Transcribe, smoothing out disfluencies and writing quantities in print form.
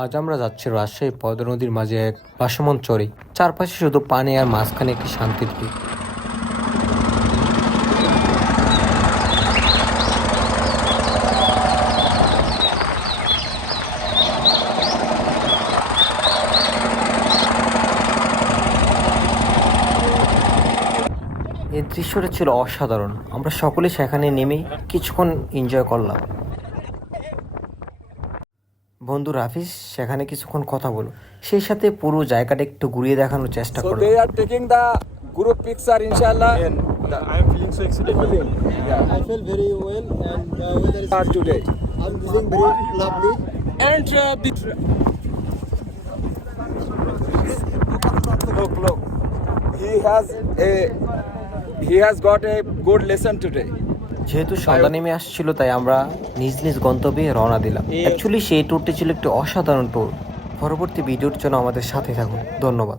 আজ আমরা যাচ্ছি রাজশাহী পদ্মা নদীর মাঝে এক ভাসমান চরে। চারপাশে শুধু পানি আর মাঝখানে একটি শান্তির দ্বীপ। এই দৃশ্যটা ছিল অসাধারণ। আমরা সকলে সেখানে নেমে কিছুক্ষণ এনজয় করলাম। বন্ধু রাফিজ সেখানে কিছুক্ষণ কথা বলো, সেই সাথে পুরো জায়গাটা একটু ঘুরিয়ে দেখানোর চেষ্টা So করলাম। they are taking the group picture, inshallah. And I am feeling so excited. Yeah. I feel very well and the weather is Start today. I'm feeling very lovely. And look. He has got a good lesson today. যেহেতু সন্ধ্যা নেমে আসছিল তাই আমরা নিজ নিজ গন্তব্যে রওনা দিলাম। অ্যাকচুয়ালি সেই ট্যুরটি ছিল একটি অসাধারণ ট্যুর। পরবর্তী ভিডিওর জন্য আমাদের সাথে থাকুন। ধন্যবাদ।